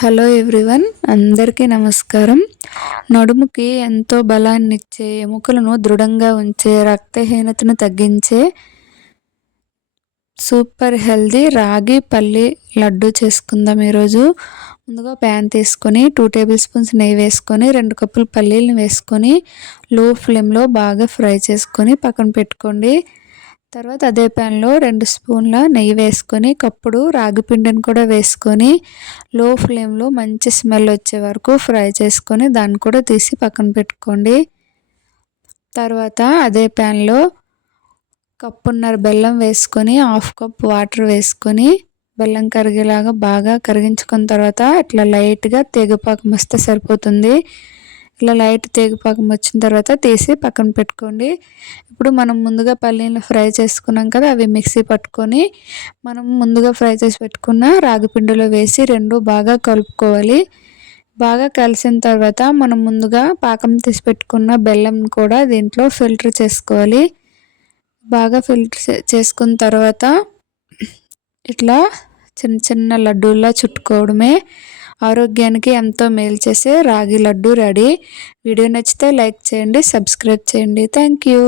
Hello everyone, అందరికీ నమస్కారం. నడుముకి ఎంతో బలాన్నిచ్చే, ఎముకలను దృఢంగా ఉంచే, రక్తహీనతను తగ్గించే సూపర్ హెల్దీ రాగి పల్లి లడ్డు చేసుకుందాం. ఈరోజు ముందుగా ప్యాన్ తీసుకొని 2 టేబుల్ స్పూన్స్ నెయ్యి వేసుకొని 2 కప్పులు పల్లీలను వేసుకొని లో ఫ్లేమ్లో బాగా ఫ్రై చేసుకొని పక్కన పెట్టుకోండి. తర్వాత అదే ప్యాన్లో 2 స్పూన్ల నెయ్యి వేసుకొని కప్పుడు రాగి పిండిని కూడా వేసుకొని లో ఫ్లేమ్లో మంచి స్మెల్ వచ్చే వరకు ఫ్రై చేసుకొని దాన్ని కూడా తీసి పక్కన పెట్టుకోండి. తర్వాత అదే ప్యాన్లో కప్పున్నర బెల్లం వేసుకొని 1/2 కప్ వాటర్ వేసుకొని బెల్లం కరిగేలాగా బాగా కరిగించుకున్న తర్వాత ఇట్లా లైట్గా తీగపాకం వస్తే సరిపోతుంది. ఇలా లైట్ తీగపాకం వచ్చిన తర్వాత తీసి పక్కన పెట్టుకోండి. ఇప్పుడు మనం ముందుగా పల్లీలు ఫ్రై చేసుకున్నాం కదా, అవి మిక్సీ పట్టుకొని మనం ముందుగా ఫ్రై చేసి పెట్టుకున్న రాగి పిండిలో వేసి రెండు బాగా కలుపుకోవాలి. బాగా కలిసిన తర్వాత మనం ముందుగా పాకం తీసి పెట్టుకున్న బెల్లం కూడా దీంట్లో ఫిల్టర్ చేసుకోవాలి. బాగా ఫిల్టర్ చేసుకున్న తర్వాత ఇట్లా చిన్న చిన్న లడ్డూల్లా చుట్టుకోవడమే. ఆరోగ్యానికి ఎంతో మేలు చేసే రాగి లడ్డు రెడీ. వీడియో నచ్చితే లైక్ చేయండి, సబ్స్క్రైబ్ చేయండి. Thank you.